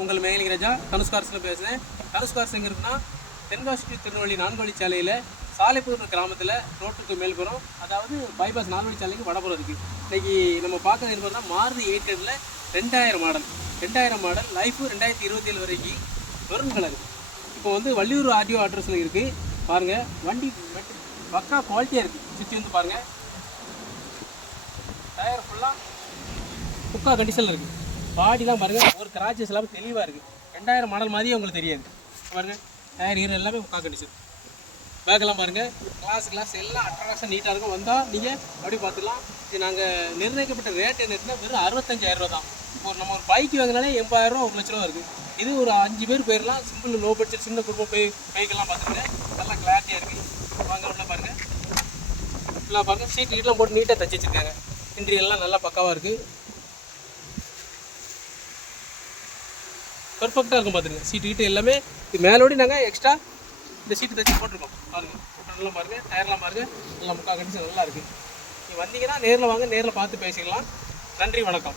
உங்கள் மேகலிங் ராஜா தனுஷ்கார்ஸில் பேசுகிறேன். தனுஷ்கார்ஸ் எங்கே இருக்குன்னா தென்காசி டு திருநெல்வேலி 4 வழிச்சாலையில் சாலைப்புற கிராமத்தில் ரோட்டுக்கு மேல்புறம், அதாவது பைபாஸ் 4 வழிச்சாலைக்கு வடபுறம் இருக்குது. இன்றைக்கி நம்ம பார்க்க இருப்போம்னா மாருதி 800 2000 மாடல் லைஃபு 2027 வரைக்கும் மெரூன் கலர். இப்போ வந்து வள்ளியூர் ஆர்டிஓ அட்ரஸில் இருக்குது. பாருங்கள், வண்டி பக்கா குவாலிட்டியாக இருக்குது. சுற்றி வந்து பாருங்கள், டயர் ஃபுல்லாக புக்கா கண்டிஷனில் இருக்குது. பாடிலாம் பாருங்கள், ஒரு கிராச்சஸ் எல்லாமே தெளிவாக இருக்குது. 2000 மாடல் மாதிரியே உங்களுக்கு தெரியாது. பாருங்கள், டயர் ஹீரோ எல்லாமே புக்கா கண்டிஷன். பேக்கெல்லாம் பாருங்கள், கிளாஸ் எல்லாம் அட்ராக்ஷன் நீட்டாக இருக்கும். வந்தால் நீங்கள் அப்படி பார்த்துக்கலாம். இது நாங்கள் நிர்ணயிக்கப்பட்ட ரேட் என்னன்னா வெறும் 65,000 தான். இப்போ நம்ம ஒரு பைக் வாங்கினாலே 80,000 1 லட்ச ரூபா இருக்குது. இது ஒரு 5 பேர் போயிடலாம். சிம்பிள் லோ பட்ஜெட் சின்ன குடும்பம் பைக்கெல்லாம் பார்த்துருங்க. நல்லா கிளாரிட்டியாக இருக்குது. வாங்க உள்ள பாருங்கள், ஃபுல்லாக பாருங்கள், சீட் கீட்லாம் போட்டு நீட்டாக தச்சு வச்சுருக்காங்க. இன்டீரியர்லாம் நல்லா பக்காவாக இருக்குது. பர்ஃபெக்டாக இருக்கும். பார்த்துருங்க, சீட்டு கிட்ட எல்லாமே இது மேலோடி நாங்கள் எக்ஸ்ட்ரா இந்த சீட்டு தச்சு போட்டிருக்கோம். பாருங்கள், ஃபுட்டெல்லாம் பாருங்கள், டயர்லாம் பாருங்கள், நல்லா முக்கால் கண்டிஷன் நல்லா இருக்குது. நீங்கள் வந்தீங்கன்னா நேரில் வாங்க, நேரில் பார்த்து பேசிக்கலாம். நன்றி, வணக்கம்.